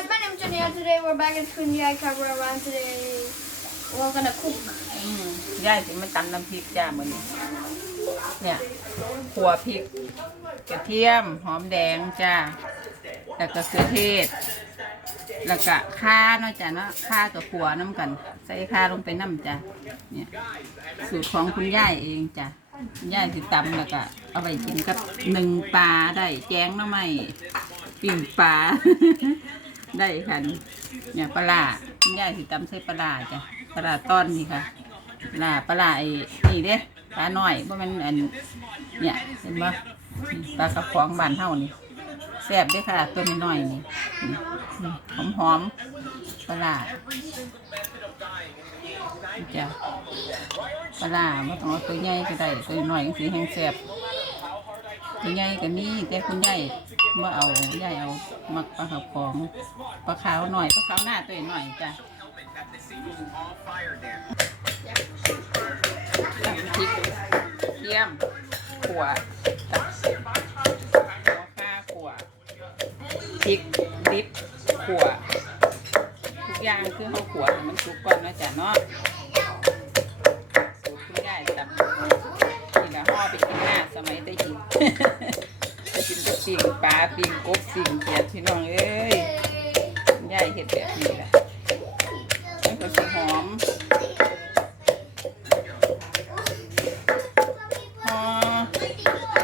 guys, my name's Janelle. Today we're back at Twin Yai Cover Around. Today we're gonna cook. อืมย่ายสิมาตำน้ำพริกจ้ามือนี้เนี่ยขัวพริก กระเทียม หอมแดงจ้าแล้วก็เกลือเทศ แล้วก็ข่าเนาะจ้ะเนาะข่ากับขัวน้ำกัน ใส่ข่าลงไปน้ำจ้ะเนี่ยสูตรของคุณย่ายเองจ้ะคุณย่ายสิตำแล้วก็เอาไปกินกับหนึ่งปลาได้แจ้งหน้ำไม่ปิ่งปลา ได้ค่ะเนี่ยปลาร้าคุณยายสิตำใส่ปลาร้าจ้ะปลาร้าต้อนนี่ค่ะปลาปลาร้าไอ้นี่เด้ปลาหน้อยเพราะมันอันเนี่ยเห็นปะปลากระป๋องบานเท่านี่แซ่บด้อค่ะตัวน้อยๆนี่หอมหอมๆปลาร้านี่จ้ะปลาร้าบ่ต้องเอาตัวใหญ่ก็ได้ตัวน้อยจังสิแห้งแซ่บ ตัวใหญ่ก็มีแต่คุณยายบ่เอายายเอามักปลาขาวของปลาขาวหน่อยปลาขาวหน้าตัวน้อยจ้ะตักพริกเทียมขัวตักหัวข้าขัวพริกดิบขัวทุกอย่างคือเขาขัวมันสุกก่อนนะจ้ะเนาะ มัยได้กินกินกับปิ่งปลาปิ่งกบปิ่งเขียดพี่น้องเอ้ยคุณยายเห็ดแบบนี้แหละมันก็สิหอมหอม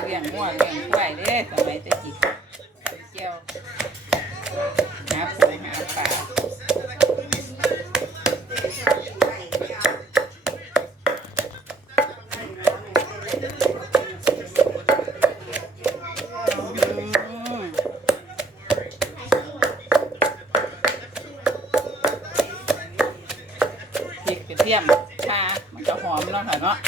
เลี้ยงงัวเลี้ยงควายเด้สมัยได้กินเกี่ยวหาปูหาปลา เนาะ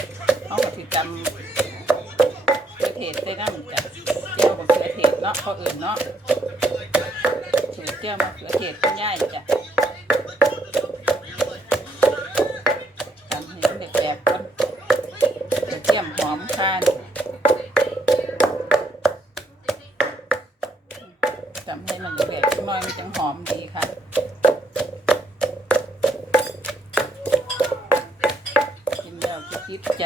เนาะเขาก็สิจำเกลือเทศใส่น้ำจ้ะเจียวกับเกลือเทศเนาะเขาอื่นเนาะสูตรเจียวมะเขือเทศคุณย่ายจ้ะทำให้มันแดกๆก่อนกระเทียมหอมข่านี่จำให้มันละเอียดหน่อยมันจังหอมดีค่ะ คิดใจ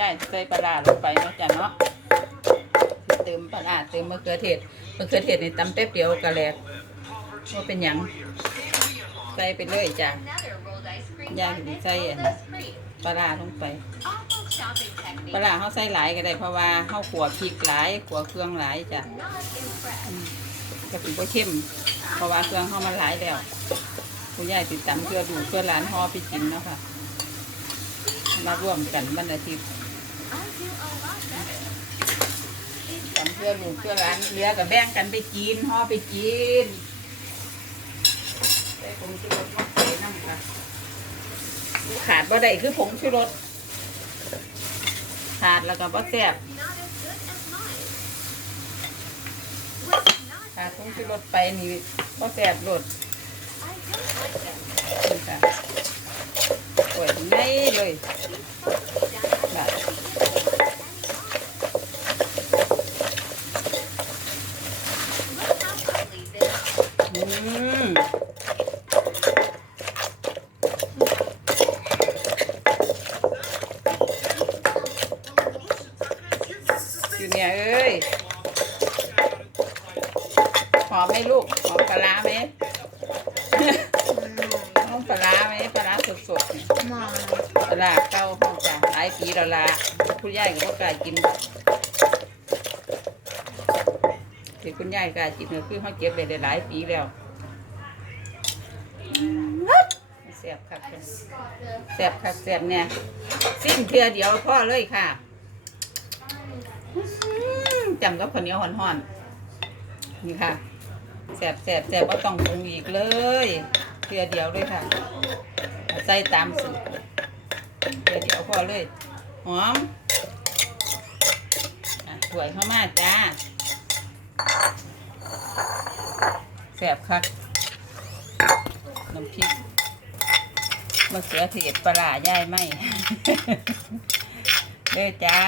ย่ายใส่ปลาร้าลงไปเนาะจ้ะเนาะเติมปลาร้าเติมมะเขือเทศมะเขือเทศในตำแป๊บเดียวกะแหลกว่าเป็นหยังใส่ไปเลยจ้ะ ย่างสิใส่อันปลาร้าลงไป ปลาร้าเขาใส่หลายก็ได้เพราะว่าเขาขัวพริกหลายขัวเครื่องหลายจ้ะอืมก็เป็นโปเข้มเพราะว่าเครื่องเขามันหลายแล้วคุณยายติดตามเพื่อดูเพื่อร้านห่อไปกินเนาะค่ะมาร่วมกันวันอาทิตย์เพื่อลูกเพื่อร้านเหลือกับแบ่งกันไปกินห่อไปกินใส่ผงชูรสมาใส่น้ำค่ะ ขาดบ่ได้คือผงชูรสขาดแล้วก็บ่แซ่บขาดผงชูรสไปนี่บ่แซ่บรสนี่ค่ะโอ้ยไงเลยบาด อืมอยู่เนี่ยเอ้ย หอมไหมลูก หอมปลาร้าไหม หอมปลาร้าไหมปลาร้าสดๆเนี่ย Ma. ป ลาร้าเก้าห้องจ้ะหลายปีแล้วละคุณยายก็บ่กล้ากินที่คุณยายกล้ากินก็คือเขาเก็บไปได้หลายปีแล้วแซ่บคักเลยแซ่บคักแซ่บเนี่ยสิ้นเทือเดียวพ่อเลยค่ะอื้อหือจำกับข้าวเหนียวห่อนๆนี่ค่ะแซ่บแซ่บแซ่บก็ต้องปรุงอีกเลยเทือเดียวเลยค่ะ ใส่ตามสูตร เดี๋ยวเดี๋ยวพอเลยหอมอะถ้วยเข้ามาจ้าแซบคักน้ำพริกมะเขือเทศปลาร้าย่ายไหมเด้อจ้า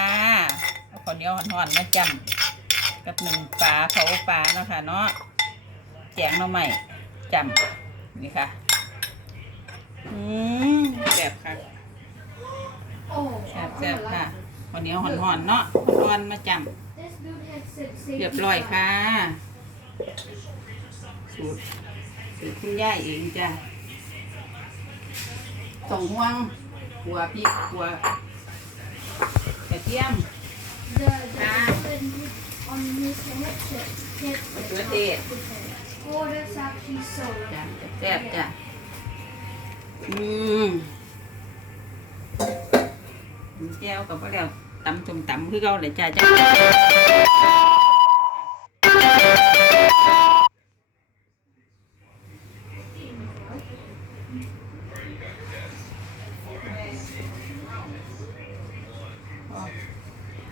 เอาข้าวเหนียวห่อนๆมาจำกับหนึ่งปลาเผาปลาเนาะค่ะเนาะแจงหน่อใหม่จำนี่ค่ะอืมแซบค่ะ Oh, แซ่บแซ่บค่ะข้าวเหนียวห่อนๆเนาะห่อนๆมาจ This dude had said ำ safety เรียบร้อยค่ะ first. สูตรสูตรคุณย่าเองจ้ะส่งห่วงขัวพริกขัวกระเทียม The, the Ah. person on his head said, hit มะเขือเทศ Oh, that's actually so จ้ะแซ่บจ้ะอืม แก้วกับว่าแล้วตำจุ่มตำคือเขาเลยจ้ะจ้ะ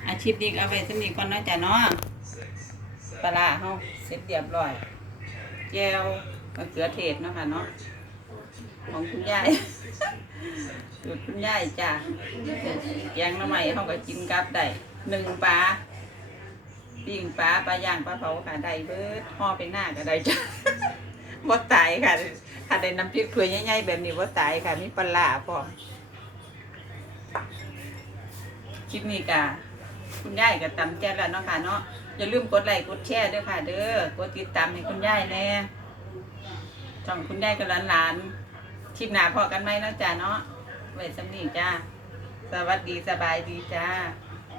อาชีพนี้ก็เอาไปสนิทก่อนเนาะจ้ะเนาะปลาร้าเฮาเสร็จเรียบร้อยแก้วมะเขือเทศเนาะค่ะเนาะ ของคุณยายสูตรคุณยายจ้ะแกงน้ำใหม่เขาก็กินกับได้หนึ่งปลาปิ้งปลาปลาย่างปลาเผาค่ะได้เบิดห่อเป็นหน้าก็ได้จ้ะบ่ตายค่ะถ้าได้น้ำพริกถ้วยใหญ่ๆแบบนี้บ่ตายค่ะมีปลาร้าพร้อมคลิปนี้ก็คุณยายก็ตำแจ้แล้วเนาะค่ะเนาะอย่าลืมกดไลค์กดแชร์ด้วยค่ะ เด้อกดติดตามให้คุณยายแน่ช่องคุณยายกับหลานๆ คลิปหน้าพอกันไหมเนาะจ้าเนาะไว้สำนีจ้า สวัสดีสบายดีจ้า